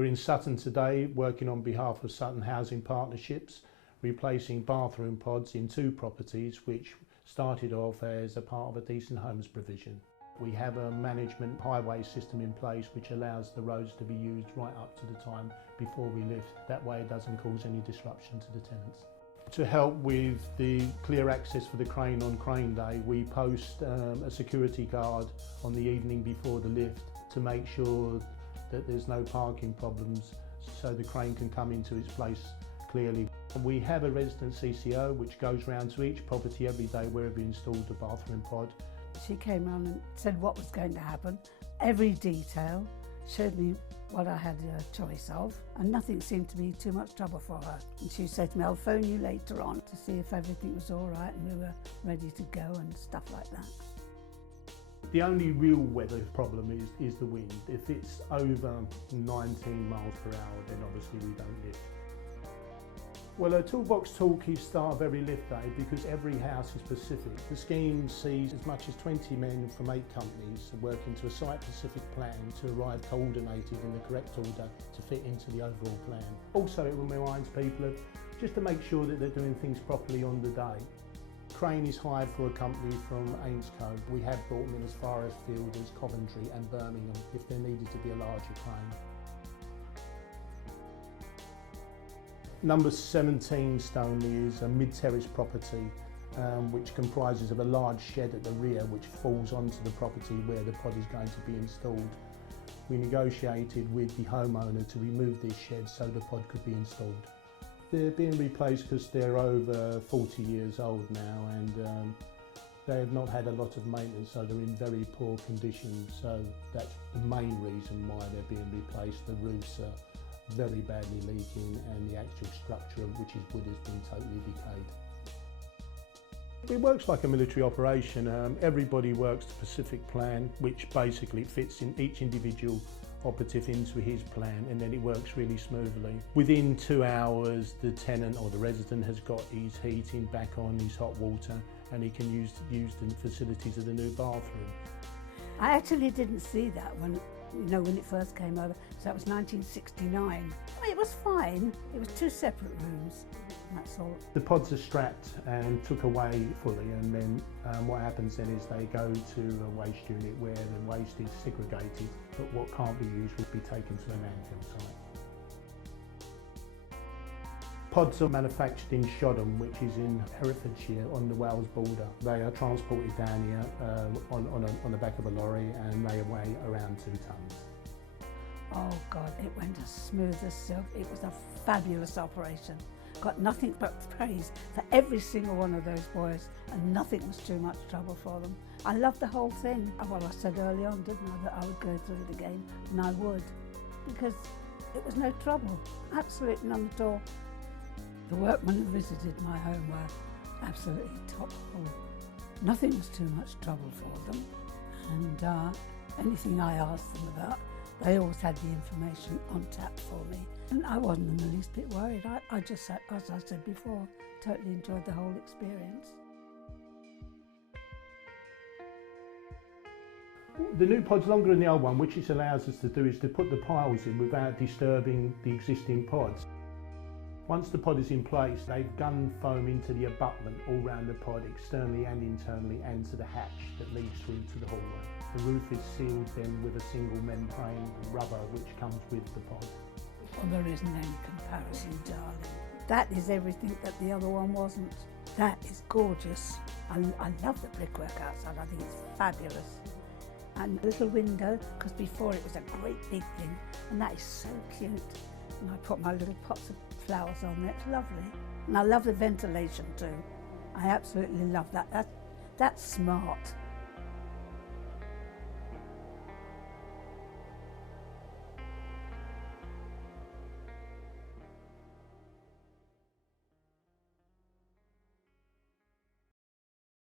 We're in Sutton today, working on behalf of Sutton Housing Partnerships, replacing bathroom pods in 2 properties which started off as a part of a decent homes provision. We have a management highway system in place which allows the roads to be used right up to the time before we lift. That way it doesn't cause any disruption to the tenants. To help with the clear access for the crane on crane day, we post a security guard on the evening before the lift to make sure that there's no parking problems so the crane can come into its place clearly. We have a resident CCO which goes round to each property every day wherever we installed the bathroom pod. She came round and said what was going to happen, every detail, showed me what I had a choice of, and nothing seemed to be too much trouble for her. And she said to me, I'll phone you later on to see if everything was all right and we were ready to go and stuff like that. The only real weather problem is the wind. If it's over 19 miles per hour, then obviously we don't lift. Well, a toolbox talk is start of every lift day because every house is specific. The scheme sees as much as 20 men from 8 companies working to a site-specific plan to arrive coordinated in the correct order to fit into the overall plan. Also, it reminds people of just to make sure that they're doing things properly on the day. Crane is hired for a company from Amesco. We have brought them in as far afield as Coventry and Birmingham if there needed to be a larger crane. Number 17 Stoneleigh is a mid-terrace property which comprises of a large shed at the rear which falls onto the property where the pod is going to be installed. We negotiated with the homeowner to remove this shed so the pod could be installed. They're being replaced because they're over 40 years old now and they have not had a lot of maintenance, so they're in very poor condition, so that's the main reason why they're being replaced. The roofs are very badly leaking and the actual structure, which is wood, has been totally decayed. It works like a military operation. Everybody works to a specific plan which basically fits in each individual operative into his plan, and then it works really smoothly. Within 2 hours the tenant or the resident has got his heating back on, his hot water, and he can use the facilities of the new bathroom. I actually didn't see that when it first came over, so that was 1969. I mean, it was fine. It was 2 separate rooms, that's all. The pods are strapped and took away fully, and then what happens then is they go to a waste unit where the waste is segregated, but what can't be used would be taken to a landfill site. Pods are manufactured in Fortem, which is in Herefordshire on the Wales border. They are transported down here on the back of a lorry and they weigh around 2 tonnes. Oh God, it went as smooth as silk. It was a fabulous operation. Got nothing but praise for every single one of those boys, and nothing was too much trouble for them. I loved the whole thing. Well, I said early on, didn't I, that I would go through it again, and I would, because it was no trouble, absolutely none at all. The workmen who visited my home were absolutely top level. Nothing was too much trouble for them, and anything I asked them about, they always had the information on tap for me. And I wasn't in the least bit worried. I just, as I said before, totally enjoyed the whole experience. The new pod's longer than the old one, which it allows us to do is to put the piles in without disturbing the existing pods. Once the pod is in place, they've gun foam into the abutment all round the pod, externally and internally, and to the hatch that leads through to the hallway. The roof is sealed then with a single membrane rubber which comes with the pod. Well, there isn't any comparison, darling. That is everything that the other one wasn't. That is gorgeous. I love the brickwork outside, I think it's fabulous. And the little window, because before it was a great big thing, and that is so cute. And I put my little pots of flowers on there, it's lovely. And I love the ventilation too. I absolutely love that. That's smart.